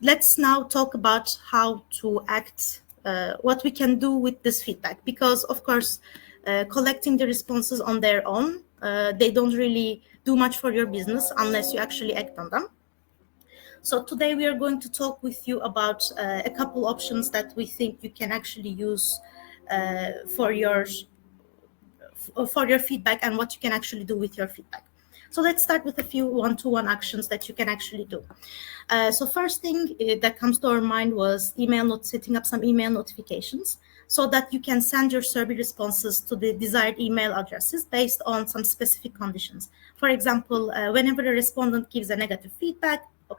let's now talk about how to act, what we can do with this feedback, because of course, collecting the responses on their own, they don't really do much for your business unless you actually act on them. So today we are going to talk with you about a couple options that we think you can actually use for your feedback and what you can actually do with your feedback. So let's start with a few one-to-one actions that you can actually do. So first thing that comes to our mind was setting up some email notifications so that you can send your survey responses to the desired email addresses based on some specific conditions. For example, whenever a respondent gives a negative feedback, for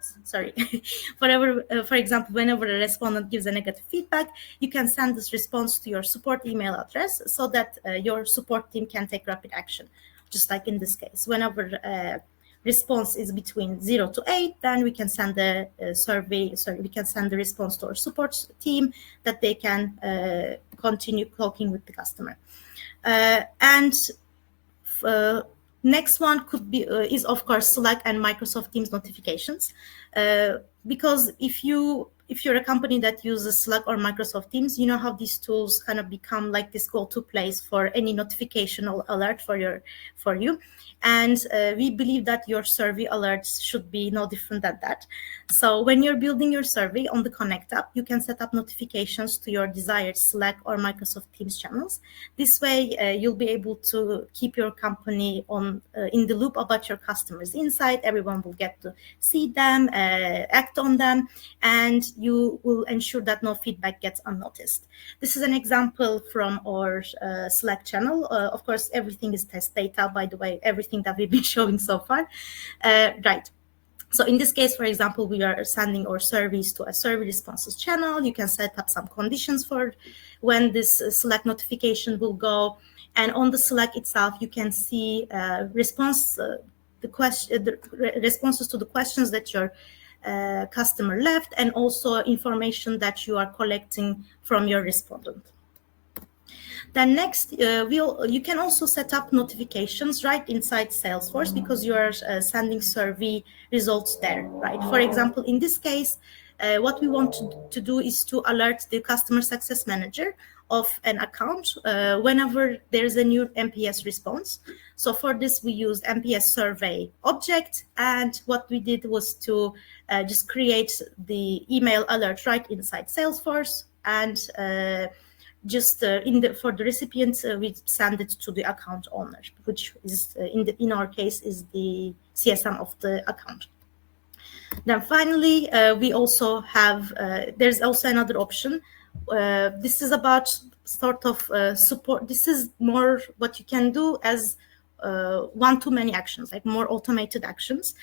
example, whenever a respondent gives a negative feedback, you can send this response to your support email address so that your support team can take rapid action. Just like in this case, whenever response is between 0 to 8, then we can send the we can send the response to our support team that they can continue talking with the customer. And next one could be is of course Slack and Microsoft Teams notifications, because if you're a company that uses Slack or Microsoft Teams, you know how these tools kind of become like this go-to place for any notification alert for you. And we believe that your survey alerts should be no different than that. So when you're building your survey on the Connect app, you can set up notifications to your desired Slack or Microsoft Teams channels. This way, you'll be able to keep your company in the loop about your customers' insight. Everyone will get to see them, act on them, and you will ensure that no feedback gets unnoticed. This is an example from our Slack channel. Of course, everything is test data, by the way, everything that we've been showing so far. Right. So in this case, for example, we are sending our surveys to a survey responses channel. You can set up some conditions for when this Slack notification will go. And on the Slack itself, you can see the responses to the questions that your customer left, and also information that you are collecting from your respondent. Then next, you can also set up notifications right inside Salesforce, because you are sending survey results there, right? For example, in this case, what we want to do is to alert the customer success manager of an account whenever there's a new NPS response. So for this, we used NPS survey object, and what we did was to just create the email alert right inside Salesforce, and just for the recipient, we send it to the account owner, which is in our case is the CSM of the account. Then finally, we also have there's also another option. This is about sort of support. This is more what you can do as one-to-many actions, like more automated actions.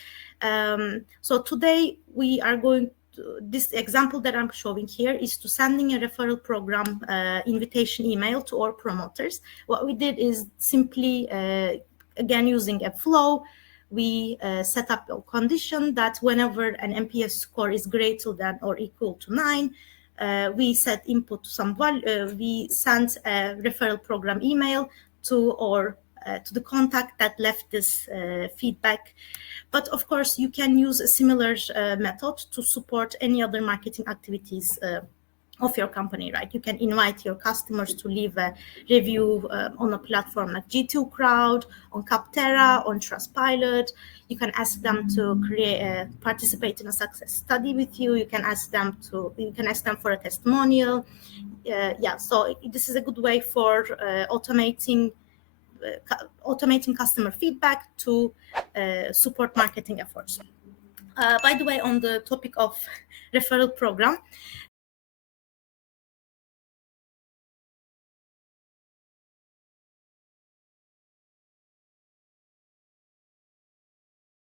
So today we are going to, this example that I'm showing here is to sending a referral program invitation email to our promoters. What we did is simply, again, using a flow, we set up a condition that whenever an NPS score is greater than or equal to 9, we set input to some value, we send a referral program email to the contact that left this feedback. But of course, you can use a similar method to support any other marketing activities of your company, right? You can invite your customers to leave a review on a platform like G2 Crowd, on Capterra, on Trustpilot. You can ask them to participate in a success study with you. You can ask them for a testimonial. So this is a good way for automating customer feedback to support marketing efforts. By the way, on the topic of referral program,